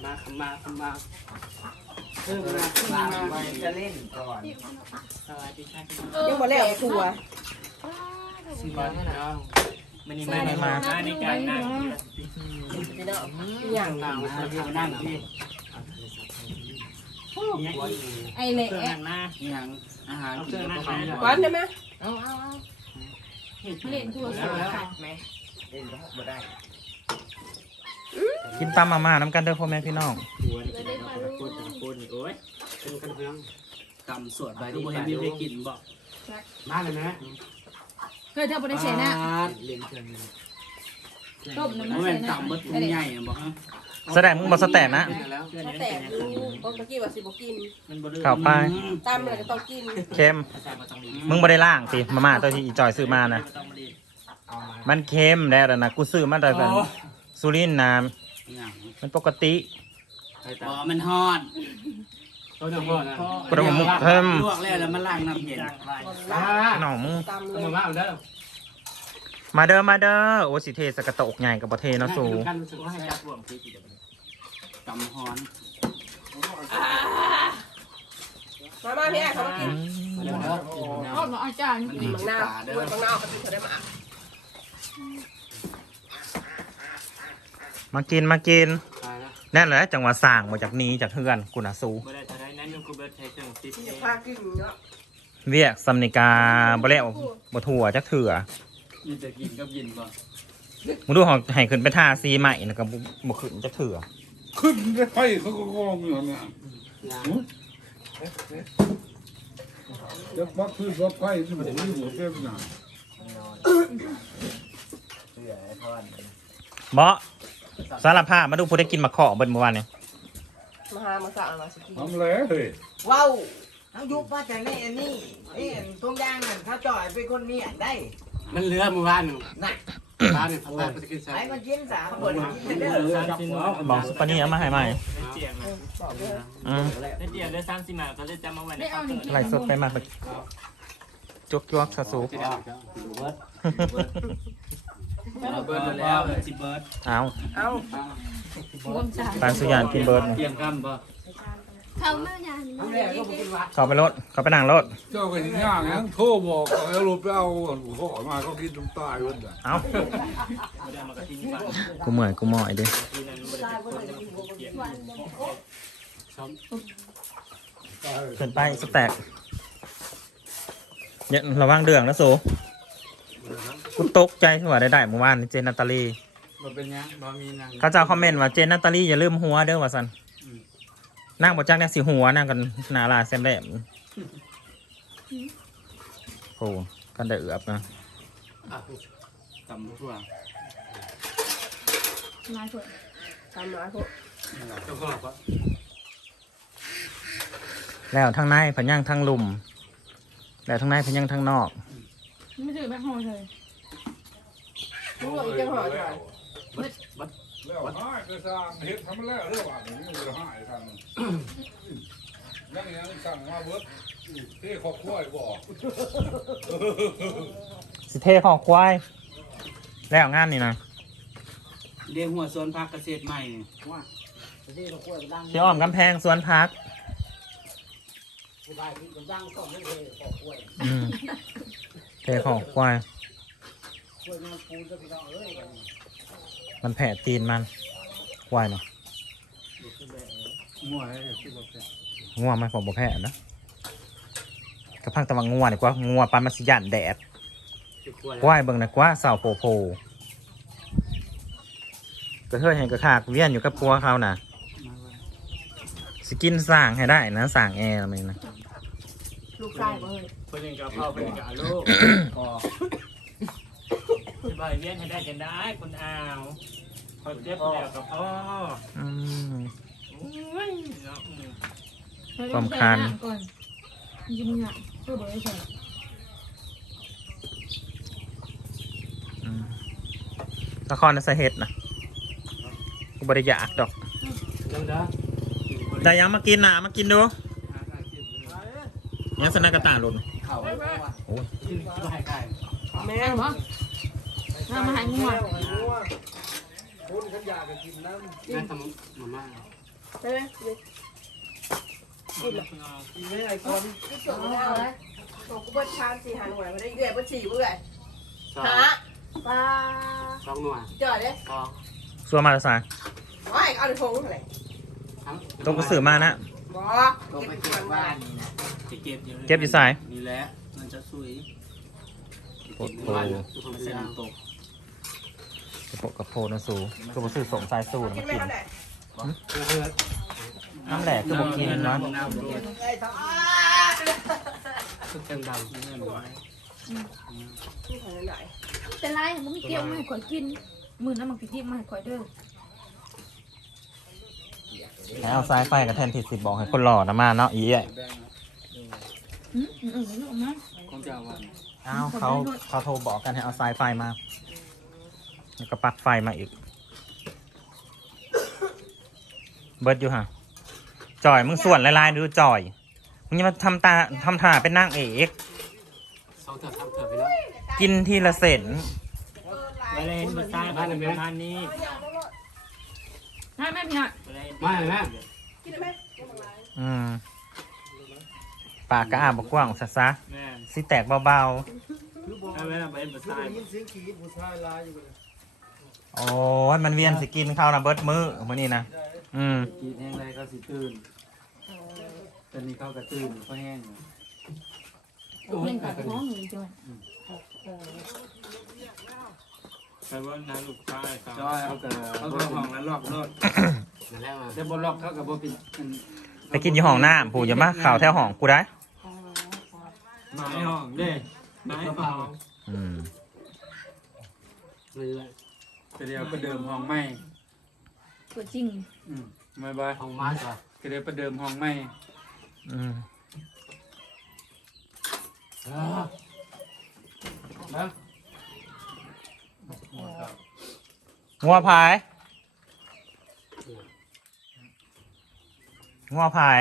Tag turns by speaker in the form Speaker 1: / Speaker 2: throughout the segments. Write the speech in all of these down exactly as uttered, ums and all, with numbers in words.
Speaker 1: มาขมาขมา
Speaker 2: เพิ่มมาขึ้นมาจะเล่นก่อน
Speaker 1: สวัสดีค่ะ
Speaker 3: ยังบ่แล้วทัว
Speaker 1: สิบาทน้องมันนี่มามาในการนั่งอย่างต่างมาที่นั่งที่
Speaker 3: ไอเละ
Speaker 1: เครื่องหน้าอย่างอาหารเครื่องหน้า
Speaker 3: ก้อนได้ไหม
Speaker 4: เอาเอาเอา
Speaker 3: เล่นทัวสวยค่ะ
Speaker 2: ไหมเล่นก็บ่ได้
Speaker 5: กินตำมาม่าน้ำกันเด้อพ่อแม่พี่น้อง
Speaker 1: หัวนี่เป็นคนพูดพูดนี่โอ้ยเป็นกันเพียงตำสวดไปที่เห็นมีได้กินบ่มาเลยนะ
Speaker 3: เคยเท่าบริเชนะ
Speaker 1: เลี้ยงเชิญ
Speaker 3: ต้มน้ำ
Speaker 1: มัน
Speaker 3: เช
Speaker 1: เป็น
Speaker 3: นะ
Speaker 1: ตำมัดใหญ่บอกฮะ
Speaker 5: แสดงมึงมาสแตกนะ
Speaker 3: แต่ดูเมื่อกี้ว่าสิบกิน
Speaker 5: เข้าไป
Speaker 3: ตามเลยก็ต้องกิน
Speaker 5: เค็มมึงไม่ได้ล่างสิมาม่าตัวที่อีจอยซื้อมานะมันเค็มแล้วนะกูซื้อมาแต่สุรินทร์น้ำมันปกติ
Speaker 1: บ่มันฮอดเขาจะฮอดนะ
Speaker 5: กูต้องมุกเพิ่ม
Speaker 1: ลวกแล้วแล้วมันล้างน้ำเย็น
Speaker 5: น้องมึง
Speaker 3: ตามเลย
Speaker 1: มาบ้าเด้อ
Speaker 5: มาเด้อมาเด้อโอสิเทสกระโตกใหญ่กับประเทศนะสู
Speaker 1: กันรู้สึกว่าให้จับรวมที่ตำฮอน
Speaker 3: มามาพี่แอ๊เขามากิน
Speaker 4: เอาหน่ออาจารย์
Speaker 3: บางหน้าบางหน้าเขากินเขาได้มา
Speaker 5: มากินมากิน
Speaker 1: ตายแล้ว
Speaker 5: นั่นแหละจังหวะสั่งมาจากนี้จากเฮือนกูนะสู
Speaker 1: ไม่ได้จะได้นั้นกูเบิร์ดใช้เครื่องติด
Speaker 3: พากินเนาะ
Speaker 5: เวียกซัมนิกาบ่แล้วบ่ถั่วจักเถื่อ
Speaker 1: ยินจะกินก็ยินบ่
Speaker 5: มึงดูของให้ขึ้นไปทาซีใหม่นะก็บ่บ่ขึ้นจักเถื่อ
Speaker 6: ขึ้นได้ไฟเขาก็กองอยู่เนี่ยจะพักขึ้นรถไฟที่ผมอยู่หัวเต็มหนา
Speaker 2: เสือไอ้ทอน
Speaker 5: บ่สารภาพมาดูผู้ได้กินมาขอเบิ่นเมื่อวานนี้
Speaker 3: มาหามาสั่งมาสกิน
Speaker 6: ทำแล้วเฮ้ย
Speaker 2: ว้าวทั้งยุบว่าจะนี่อันนี้เอ็นตรงย่างนั่นถ้าจ่อยเป็นคนมีอันได้
Speaker 1: มันเลือมือบ้านหนึ่ง
Speaker 2: น่ะ
Speaker 1: บ้านหนึ่งพันบาทจะกินใช่
Speaker 2: ไอ้มันกินสามคนกินเด้อ
Speaker 1: สามสิบ
Speaker 5: บอกซุปเปอร์นี่เอามาให้ใหม่
Speaker 1: เจียง
Speaker 5: อืม
Speaker 1: ได้เจียงได้สามสิบมาเขาจะจำมาไว้ใน
Speaker 4: ได้เอาหนึ่ง
Speaker 5: ไหลสดไปมาไปจกจวกซะสู
Speaker 1: เบิร์ดเบิร์ดแล้วสิเบิร์ด
Speaker 5: เอา
Speaker 3: เอา
Speaker 4: รวมสาม
Speaker 5: ปานสุยานกินเบิร์ด
Speaker 1: เตรียมกำบ่
Speaker 4: เขาไม่ยาน
Speaker 2: ทำแล้วก็กินวัด
Speaker 5: เข้าไปรถเข้าไปนั่งรถ
Speaker 6: เจ้าก็ย่างงั้นโทรบอกเอารถไปเอาขอมาเขากินจนตายวันน่ะ
Speaker 5: เอา
Speaker 1: ไม่ได้มากระทิ้งบ้าน
Speaker 5: กูเมื่อยกูหมอยดิ
Speaker 1: ที่นั่นไม่ได้เกี่ยง
Speaker 5: ขึ้นไปสแต็กอย่าระวังเดืองนะสูกูตกใจที่ว่าได้ได้เมื่อวานนี่เจนนาตาลี
Speaker 1: บ่เป็นยังบ่มีนาง
Speaker 5: เขาจะคอมเมนต์ว่าเจนนาตาลีอย่าลืมหัวเด้อว่าสันนั่งบนจักเนี่ยสีหัวนั่งกันหนาลาแซมแดมโอ้กันได้เอือบนะ
Speaker 1: ตำทั่ว
Speaker 4: มาเถอะ
Speaker 3: ตามมาพวก
Speaker 1: เจ้าพ่อปะ
Speaker 5: แล้วทั้งในพยังทั้งลุมแล้วทั้งในพยังทั้งนอก
Speaker 4: ไม่ถือแบงค์ห่อเลย
Speaker 3: ลูกอีกจังหวะจ้ะ
Speaker 6: แล้วหายไปสร้างเห็ดทำแล้วเรื่องว่าอย่างนี้มันหายทางยังยังสั่งมาเบิดที่ขอบคุ้ยบอก
Speaker 5: สิเทขอควายแล้วงานนี่นะ
Speaker 1: เลี้ยงหัวสวนพักเกษตรใหม่ว่า
Speaker 2: ที่เราคุยกันดัง
Speaker 5: ที่อ้อมกำแพงสวนพัก
Speaker 2: ผู้ชายที่กันดังต้องให้เลยขอคุย
Speaker 5: อืมเทขอควาย
Speaker 2: คุยงานปูนจะพี่น้องเอ้ย
Speaker 5: มันแผ่ตีนมันควายเนาะ
Speaker 1: งัวให้ที่บ่เป็น
Speaker 5: งัวมันผมบ่แผ่นะกระพังตะวังงัวดีกว่างัวปลามันสิยันแดด
Speaker 1: คือกล้วย
Speaker 5: กว้ายเบิ่งนะกว่าสาวโพโพกระเทยเห็นกระขากเวียนอยู่กับปัวเขาน่ะสกินสั่งให้ได้นะสั่งแอร์อะไรนะ
Speaker 3: ลูกชายบ่เฮ้ย
Speaker 1: เพิ่นกับพ่อเพิ่นกับลูกพอสิบ่เลี้ยงให้ได้กันได้คุณอาวคนเจ็บแล้วกับพ่อ
Speaker 5: อืม
Speaker 1: ก่อน
Speaker 4: ก่อนมันจะมีอ่ะเพื่อบอกให้ใส่
Speaker 5: อืมละครในสาเหตุนะกูบริยากดอก
Speaker 1: จังเด้อ
Speaker 5: ได้ยังมากินนะมากินดูยังสนากระต่ายหล่น
Speaker 2: เข่า
Speaker 5: โอ้ย
Speaker 1: กินกินให้ไก่
Speaker 3: แม่
Speaker 4: แม่บอกน้ำมาหายงัว
Speaker 6: คุณขันยากันกินน้ำ
Speaker 1: แม่ทำมาม่า
Speaker 3: ใช่ไหมนี่
Speaker 1: กินแล้ว
Speaker 2: อีเว้ยไอ้คน
Speaker 3: นี่ส่งมาเอาเลยบอกกูเบิ้ลชามสี่หาหน่วยมาได้เรื่อยเบิ้ลสี่เรื่อย
Speaker 7: สอง
Speaker 3: หาปลา
Speaker 7: สองหน่วย
Speaker 3: จ่อยเลย
Speaker 7: สอง
Speaker 5: ซัวมาแล้วสาย
Speaker 3: ไม่เอาในทงอะไร
Speaker 7: ทั้ง
Speaker 5: ต้องกูซื้อมานะ
Speaker 3: บอ
Speaker 2: ตัว
Speaker 3: เก็บ
Speaker 2: ไป
Speaker 3: เก็
Speaker 2: เก็
Speaker 3: บบ
Speaker 2: บ้า
Speaker 3: บ้าน
Speaker 2: นนี่นะ
Speaker 1: จะเก็บอยู่
Speaker 5: เก็บอยู่สาย
Speaker 7: นี่แหละมันจะสวย
Speaker 5: โอ้โห
Speaker 7: บ้านทุกคน
Speaker 1: เส้
Speaker 7: เส้
Speaker 1: น
Speaker 7: น
Speaker 1: ตก
Speaker 5: กระโปะกระโพนะสูคือบ่ซื้อส่งสายสู้นะ
Speaker 3: กิ
Speaker 5: มาน
Speaker 3: ไม่
Speaker 5: กิน
Speaker 3: เท่าไหร่
Speaker 7: เพื่อเพื่อ
Speaker 5: น้ำแหลกคือบ่กินนะ
Speaker 7: น้ำเดือด
Speaker 2: ไอ้ท้อ
Speaker 7: ทุกเต็มดำนี่แม่หนู
Speaker 3: ที่ของไหน
Speaker 4: แต่ไรมันไม่เกี่ยวมาให้ข่อยกินมือนั้นมันไปที่มาให้ข่อยเด้อ
Speaker 5: ให้เอาสายไฟกับแทนที่สิบอกให้คนหล่อนะมาเนาะอีเอ้ย
Speaker 4: อืมอืมอืมนะ
Speaker 7: คงจะวัน
Speaker 5: อ้าวเขาเขาโทรบอกกันให้เอาสายไฟมาแล้วก็ปลั๊กไฟมาอีกเบิร์ดอยู่ฮะจ่อยมึงส่วนลายๆดูจ่อยมึงอย่ามาทำตาทำท่าเป็นนางเอก
Speaker 7: สองเถื่อทำเถื่อไปแล้ว
Speaker 5: กินทีละเส้น
Speaker 1: ไปเลยเห็นบนใต้บ้านประมาณนี้
Speaker 4: ใช่ไหมพี่ฮะ
Speaker 1: ไปเลย
Speaker 7: ไม่แม่
Speaker 3: กินได้ไหม
Speaker 5: อืมปากกระอาบกว้างซะซะ
Speaker 1: แม่
Speaker 5: สิแตกเบา
Speaker 1: ถ้าเวลาไปบนใต้
Speaker 2: ยินเสียงขีดผู้ชายลายอยู่เลย
Speaker 5: ๆโอ้ยมันเวียนสิกินข้าวนะเบิร์ดมือมื้อนี้นะอืม
Speaker 7: กินแห้งไรก็สิตื่นตอนนี้เขาก็ตื่นเขาแห้ง
Speaker 4: เล่นกับท้องหนูจ้ะ
Speaker 1: ไปว่าน้าลูกชายสาว
Speaker 7: จอยเขาก็เขาก็ห้องแล้วล็อกรถแต่บนล็อกเขาก็บ่ปิด
Speaker 5: ไปกินอยู่ห้องน้ำปู่อย่ามาข่าวแถวห้องกูได้
Speaker 1: ไม้ห้องเด้ไม้เปล่า
Speaker 5: อืม
Speaker 7: เลยก็เดียวประเดิมห้องใหม่
Speaker 4: ตัวจริง
Speaker 7: อืมไม่บายห้องไม้ก่อนก็เดียวประเดิมห้องใหม่
Speaker 5: อืม
Speaker 7: นะ
Speaker 5: งัวพายงัวพาย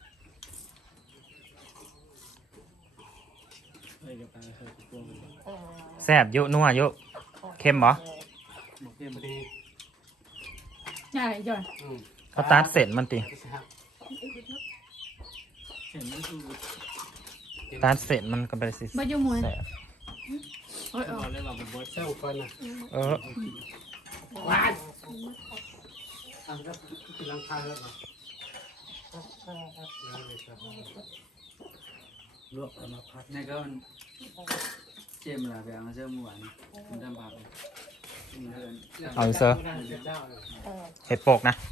Speaker 1: เอ้ยเดี๋ยวไปเถอะกลัวมัน
Speaker 5: แซ่บเยอะนัวเยอะเค็มบ่
Speaker 7: บอกเพียงพอดี
Speaker 4: ใช่จ้ะ
Speaker 5: เขาตัดเสร็จมันติ
Speaker 1: เห็นมันคือ
Speaker 5: ตัดเสร็จมันก็ไปสิ
Speaker 4: บ้าอยู่มวย
Speaker 5: แซ่บ
Speaker 4: โอ้ย
Speaker 1: บอกเลยว่าบนบน
Speaker 7: เจ้าคนน่ะ
Speaker 5: เออ
Speaker 7: ว้ายทำก็คือลังคาแล้วเนาะลวกเอามาพัดนี่ก็มันเจมละแบบมาเจอหมูหวานคุณทำผัก
Speaker 5: เอาอีเซอร์เห็ดโปกนะ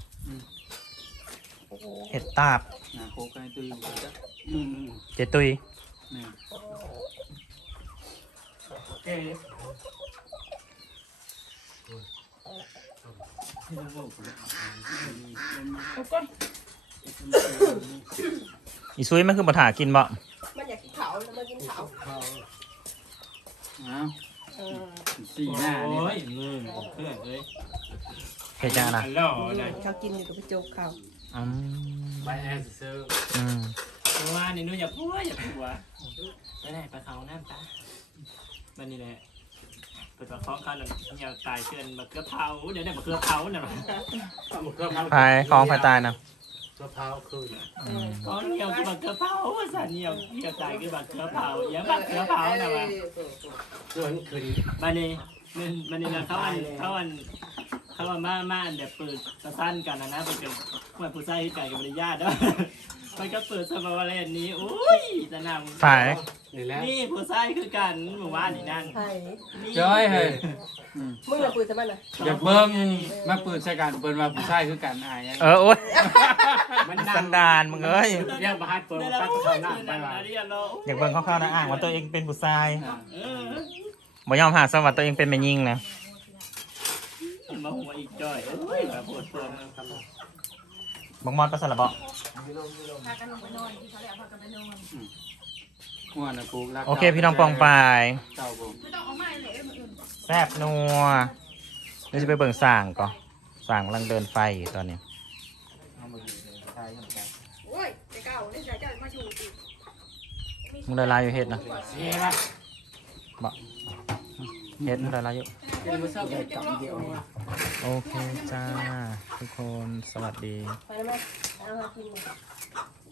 Speaker 5: เห็ดตาบ
Speaker 7: หนาโคกให้ตุ้ยอยู่จ้ะอืม
Speaker 5: เจตุย
Speaker 7: นี่
Speaker 1: เอ๊ะ
Speaker 4: โอ้ก็
Speaker 5: อีซุยมันคือบัถากินบ่
Speaker 3: มันอยากกินเขาแล้วมันกินเขา
Speaker 7: อ้าว
Speaker 3: เออ
Speaker 7: สี่หน้านี่
Speaker 1: โอ้ยมือเพื่อนเอ้ย
Speaker 5: เห็ดจังอะนะ
Speaker 1: หล่อเลย
Speaker 3: เขากินอยู่กับพี่โจ๊กเขา
Speaker 5: อืม
Speaker 7: ใบแอร์ซื้อ
Speaker 5: อืม
Speaker 1: เพราะว่านี่นู้อย่าพูดอย่าพูดไปไหนไปเขาน้ำตามันนี่แหละเปิดปากคล้องเขาหน่อยอย่าตายเชื่อนมะเขือเผาเดี๋ยวเนี่ยมะเขือเผาเนี่ย
Speaker 7: มะเขือเผา
Speaker 5: พายของพายตายนะ
Speaker 7: มะเขือเผาคือ
Speaker 5: อืม
Speaker 1: อ๋อเหนียวคือมะเขือเผาสันเหนียวเหนียวตายคือมะเขือเผาอย่ามะเขือเผานะวะ
Speaker 7: ส่วนคืน
Speaker 1: มันนี่มันมันนี่นะเขาอันเขาอันเขาอันมามาอันแบบเปิดกระสั้นกันนะนะเป็นเป็นเหมือนผู้ชายที่ไก่กับบริญาตด้วยมันก็เปิดสมาร์ทเลนนี้อุ้ยจะนำ
Speaker 5: พาย
Speaker 7: นี่แหละ
Speaker 1: นี่ผู้ชายคือกันหมู่บ้านนี่นั่น
Speaker 3: ใช่
Speaker 7: จ้อยเฮ้ย
Speaker 3: มึงละปืนจะมันนะ
Speaker 7: อย่าเบิ่งมาปืนใส่กันเปิ้นว่าผู้ชายคือกันอาย
Speaker 5: เออโอ๊ย
Speaker 7: มัน
Speaker 5: สันดานมึงเอ้ย
Speaker 7: เรียกมาให้เปิ้นปัดเข้าหน้าไปว่า
Speaker 1: เรียนเรา
Speaker 5: อยากเบิ่งข้าวๆนะอ่างว่าตัวเองเป็นผู้ชาย
Speaker 1: เออ
Speaker 5: บ่ยอมหาสวัสดิ์ตัวเองเป็นแม่ยิงนะ
Speaker 1: มาหัวอีกจ้อยเอ้ยแบบปวดตัวมัน
Speaker 5: บังมอนไปสลับบ่
Speaker 4: พากันลงไปนอนที่เขาแล้วพากันไปนอน
Speaker 7: หัวน่ะปลูกรัก
Speaker 5: โอเคพี่น้องปองปาย
Speaker 7: เจ้าบ่
Speaker 4: ไม่ต้องเอาไม้เลยมืออื่น
Speaker 5: แซ่บนัวเดี๋ยวจะไปเบิ่งสร้างก่อนสร้างกำลังเดินไฟอยู่ตอนนี้
Speaker 3: โอ้ยไอ้เก่าเล่นใจเจ้ามาชูอีก
Speaker 5: มึงละลายอยู่เห็ดนะ
Speaker 7: เสียละ
Speaker 5: บ่เห็ดมึงละลายอยู่
Speaker 4: ไอ้
Speaker 7: เดี๋ยวมาเศร้า
Speaker 2: เดี๋ยวจับเดียว
Speaker 5: โอเคจ้า ทุกคนสวัสดี
Speaker 3: ไปแล้วมั้ยเอามากินหมด